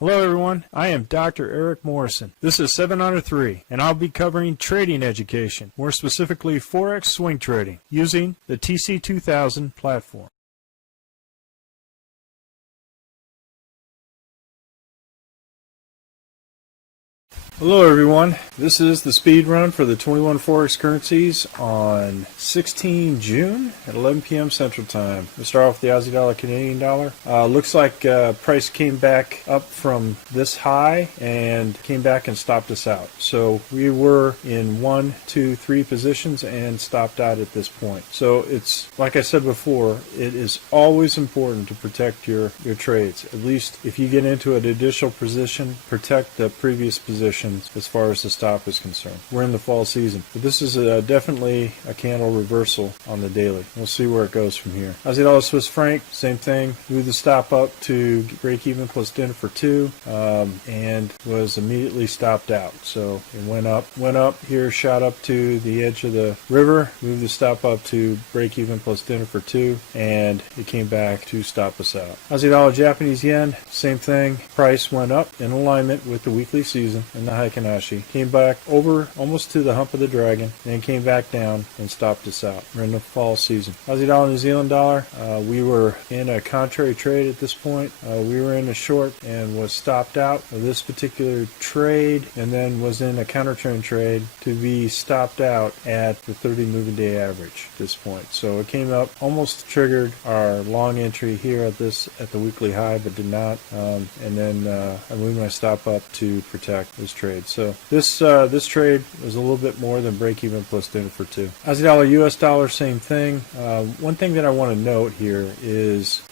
Hello everyone, I am Dr. Eric Morrison. This is 7 Under 3, and I'll be covering trading education, more specifically Forex swing trading, using the TC2000 platform. Hello everyone, this is the speed run for the 21 Forex currencies on 16 June at 11 p.m. Central Time. We'll start off with the Aussie dollar, Canadian dollar. Looks like price came back up from this high and came back and stopped us out. So we were in 1, 2, 3 positions and stopped out at this point. So it's, like I said before, it is always important to protect your trades. At least if you get into an additional position, protect the previous position as far as the stop is concerned. We're in the fall season, but this is definitely a candle reversal on the daily. We'll see where it goes from here. Aussie dollar Swiss franc, same thing. Moved the stop up to break even plus dinner for 2, and was immediately stopped out. So it went up here, shot up to the edge of the river, moved the stop up to break even plus dinner for 2, and it came back to stop us out. Aussie dollar Japanese yen, same thing. Price went up in alignment with the weekly season and the Heikinashi, came back over almost to the hump of the dragon, then came back down and stopped us out. We're in the fall season. Aussie dollar, New Zealand dollar, we were in a contrary trade at this point. We were in a short and was stopped out of this particular trade, and then was in a counter trend trade to be stopped out at the 30 moving day average at this point. So it came up, almost triggered our long entry here at the weekly high, but did not. And then I moved my stop up to protect this trade. So this trade was a little bit more than break even plus dinner for 2. Aussie dollar, US dollar, same thing. One thing that I want to note here is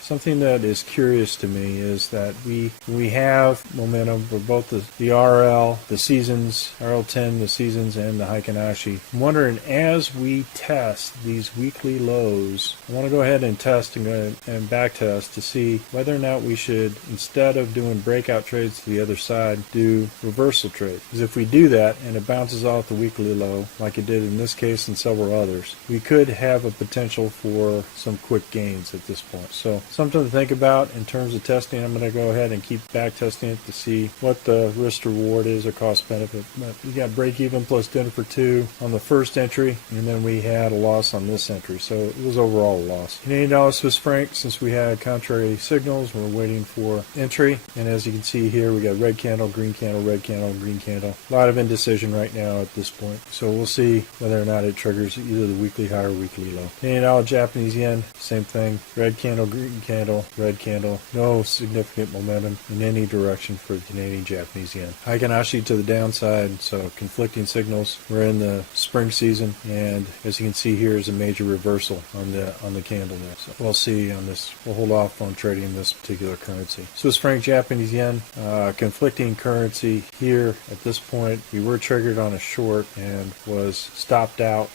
something that is curious to me is that we have momentum for both the RL, the seasons, RL10, the seasons, and the Heikinashi. I'm wondering, as we test these weekly lows, I want to go ahead and test and back test to see whether or not we should, instead of doing breakout trades to the other side, do reversal trade. Because if we do that and it bounces off the weekly low like it did in this case and several others, we could have a potential for some quick gains at this point. So something to think about in terms of testing. I'm going to go ahead and keep back testing it to see what the risk to reward is or cost benefit. But we got break even plus dinner for 2 on the first entry, and then we had a loss on this entry, so it was overall a loss. Canadian dollar Swiss franc, since we had contrary signals, we're waiting for entry, and as you can see here, we got red candle, green candle, red candle, green candle. A lot of indecision right now at this point. So we'll see whether or not it triggers either the weekly high or weekly low. Canadian dollar, Japanese yen, same thing. Red candle, green candle, red candle. No significant momentum in any direction for the Canadian Japanese yen. Heikinashi to the downside, so conflicting signals. We're in the spring season, and as you can see here is a major reversal on the candle there. So we'll see on this. We'll hold off on trading this particular currency. Swiss franc, Japanese yen, conflicting currency here at this point. We were triggered on a short and was stopped out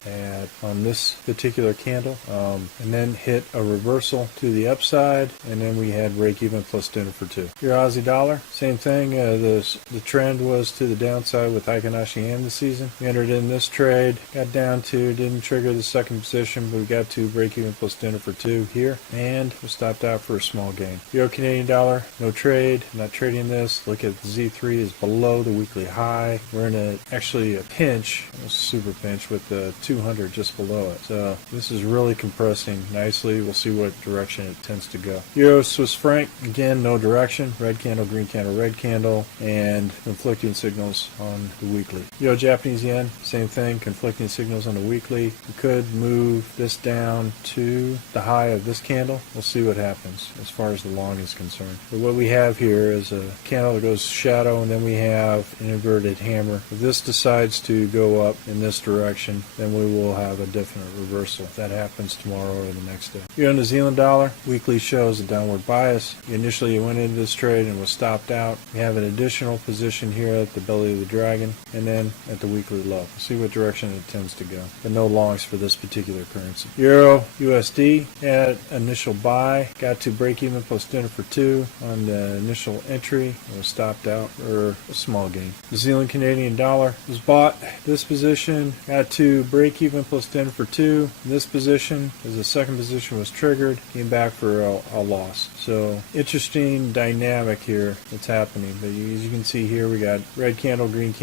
on this particular candle, and then hit a reversal to the upside, and then we had break even plus dinner for 2. Your Aussie dollar, same thing. The trend was to the downside with Heikinashi and the season. We entered in this trade, got down to, didn't trigger the second position, but we got to break even plus dinner for 2 here, and was stopped out for a small gain. Euro Canadian dollar, no trade, not trading this. Look at the Z3 is below the weekly high. We're in actually a pinch, a super pinch with the 200 just below it. So this is really compressing nicely. We'll see what direction it tends to go. Euro Swiss franc, again, no direction. Red candle, green candle, red candle, and conflicting signals on the weekly. Euro Japanese yen, same thing, conflicting signals on the weekly. We could move this down to the high of this candle. We'll see what happens as far as the long is concerned. But what we have here is a candle that goes shadow, and then we have an inverted hammer. If this decides to go up in this direction, then we will have a definite reversal. If that happens tomorrow or the next day. Euro New Zealand dollar, weekly shows a downward bias. Initially went into this trade and was stopped out. We have an additional position here at the belly of the dragon, and then at the weekly low. We'll see what direction it tends to go. But no longs for this particular currency. Euro USD had initial buy, got to break even plus dinner for 2 on the initial entry. It was stopped out for a small gain. New Zealand Canadian dollar was bought. This position got to break even plus 10 for 2. This position, as the second position was triggered, came back for a loss. So interesting dynamic here that's happening. But as you can see here, we got red candle, red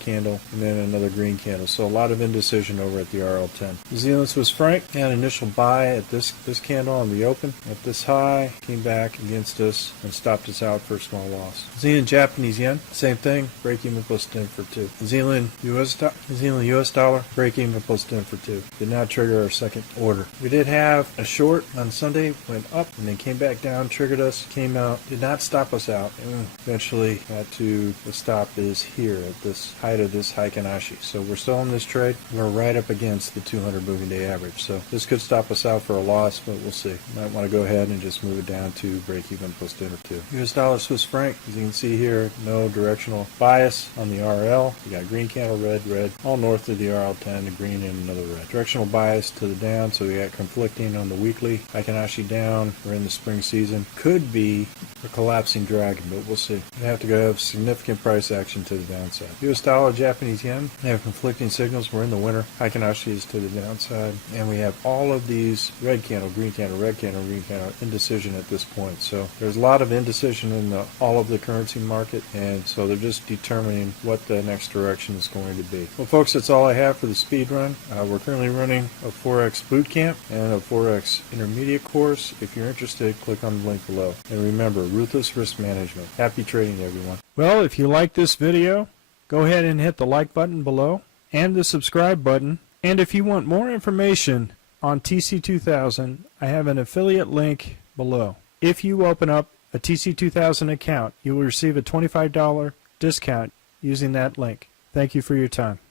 candle, and then another green candle. So a lot of indecision over at the RL10. New Zealand Swiss franc had an initial buy at this candle on the open. At this high, came back against us and stopped us out for a small loss. Zealand Japanese yen, same thing, break even plus 10 for 2. Zealand US dollar, break even plus 10 for 2. Did not trigger our second order. We did have a short on Sunday, went up and then came back down, triggered us, came out, did not stop us out, and eventually got to the stop is here at this height of this Heikinashi. So we're still in this trade. We're right up against the 200 moving day average. So this could stop us out for a loss, but we'll see. Might want to go ahead and just move it down to break even plus 10 or 2. US dollar Swiss franc, as you can see here, no directional bias on the RL. We got green candle, red, all north of the RL10, a green and another red. Directional bias to the down, so we got conflicting on the weekly. Heikinashi down, we're in the spring season. Could be a collapsing dragon, but we'll see. We have to go have significant price action to the downside. US dollar, Japanese yen, they have conflicting signals. We're in the winter. Heikinashi is to the downside, and we have all of these red candle, green candle, green candle, indecision at this point. So there's a lot of indecision in all of the currency market, and so they're just determining what the next direction is going to be. Well, folks, that's all I have for the speed run. We're currently running a Forex boot camp and a Forex intermediate course. If you're interested, click on the link below. And remember, ruthless risk management. Happy trading, everyone. Well, if you like this video, go ahead and hit the like button below and the subscribe button. And if you want more information on TC2000, I have an affiliate link below. If you open up a TC2000 account, you will receive a $25 discount using that link. Thank you for your time.